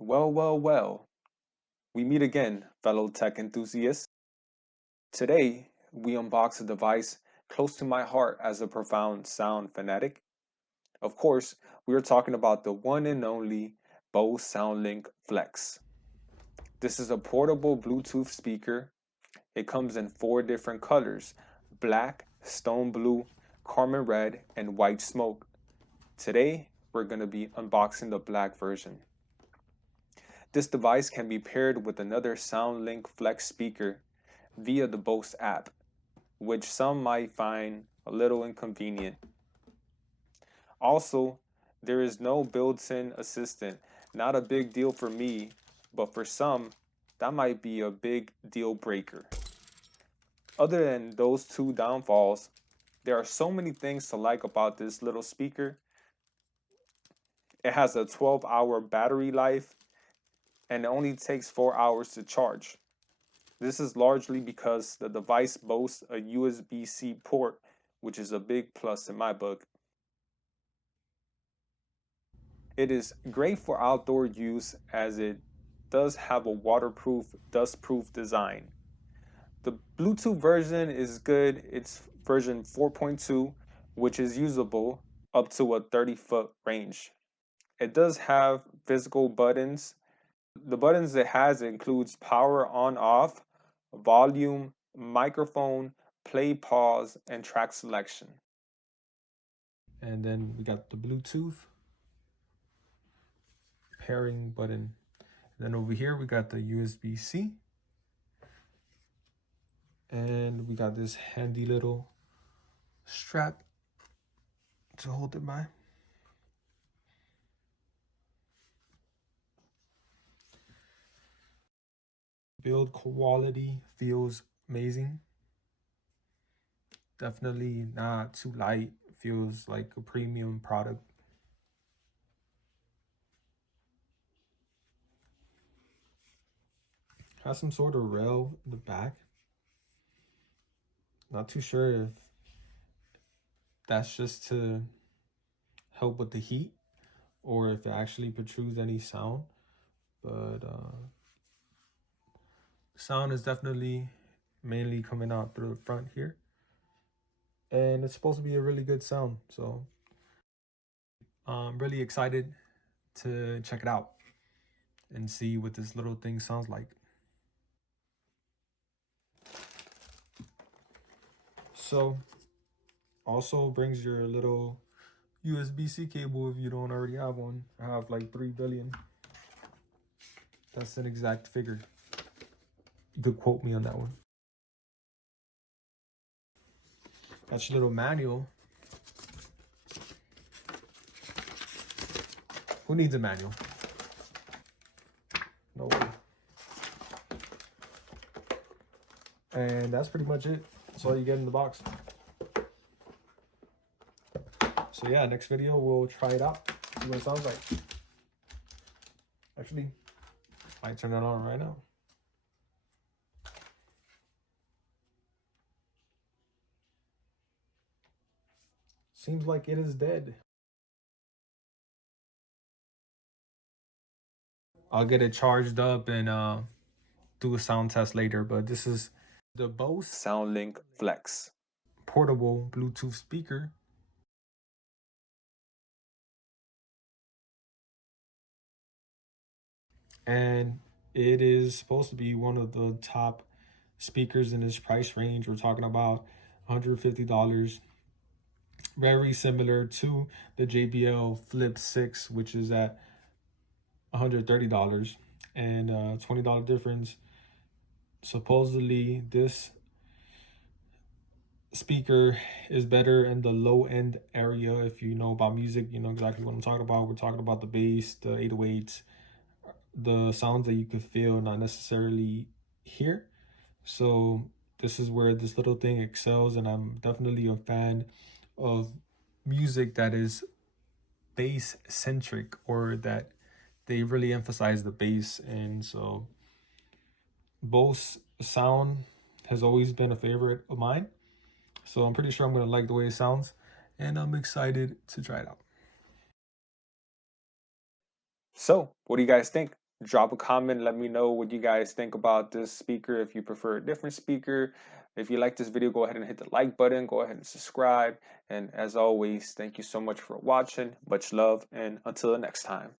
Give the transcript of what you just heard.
Well, we meet again, fellow tech enthusiasts. Today, we unbox a device close to my heart as a profound sound fanatic. Of course, we are talking about the one and only Bose Soundlink Flex. This is a portable Bluetooth speaker. It comes in four different colors: black, stone blue, carmine red, and white smoke. Today, we're going to be unboxing the black version. This device can be paired with another SoundLink Flex speaker via the Bose app, which some might find a little inconvenient. Also, there is no built-in assistant. Not a big deal for me, but for some, that might be a big deal breaker. Other than those two downfalls, there are so many things to like about this little speaker. It has a 12-hour battery life and it only takes 4 hours to charge. This is largely because the device boasts a USB-C port, which is a big plus in my book. It is great for outdoor use as it does have a waterproof, dust-proof design. The Bluetooth version is good. It's version 4.2, which is usable up to a 30-foot range. It does have physical buttons. The buttons it has includes power on off, volume, microphone, play pause, and track selection. And then we got the Bluetooth pairing button. And then over here we got the USB-C. And we got this handy little strap to hold it by. Build quality feels amazing. Definitely not too light. Feels like a premium product. Has some sort of rail in the back. Not too sure if that's just to help with the heat or if it actually protrudes any sound, but sound is definitely mainly coming out through the front here, and it's supposed to be a really good sound, so I'm really excited to check it out and see what this little thing sounds like. So also brings your little USB-C cable if you don't already have one. I have like 3 billion. That's an exact figure. You could quote me on that one. That's your little manual. Who needs a manual? No way. And that's pretty much it. That's all you get in the box. So yeah, next video we'll try it out, see what it sounds like. Actually, I might turn it on right now. Seems like it is dead. I'll get it charged up and do a sound test later, but this is the Bose SoundLink Flex portable Bluetooth speaker. And it is supposed to be one of the top speakers in this price range. We're talking about $150. Very similar to the JBL Flip 6, which is at $130, and $20 difference. Supposedly this speaker is better in the low end area. If you know about music, you know exactly what I'm talking about. We're talking about the bass, the 808s, the sounds that you could feel, not necessarily hear. So this is where this little thing excels, and I'm definitely a fan of music that is bass centric, or that they really emphasize the bass. And so Bose sound has always been a favorite of mine, so I'm pretty sure I'm going to like the way it sounds, and I'm excited to try it out. So, what do you guys think? Drop a comment, let me know what you guys think about this speaker, if you prefer a different speaker. If you like this video, go ahead and hit the like button, go ahead and subscribe. And as always, thank you so much for watching. Much love, and until the next time.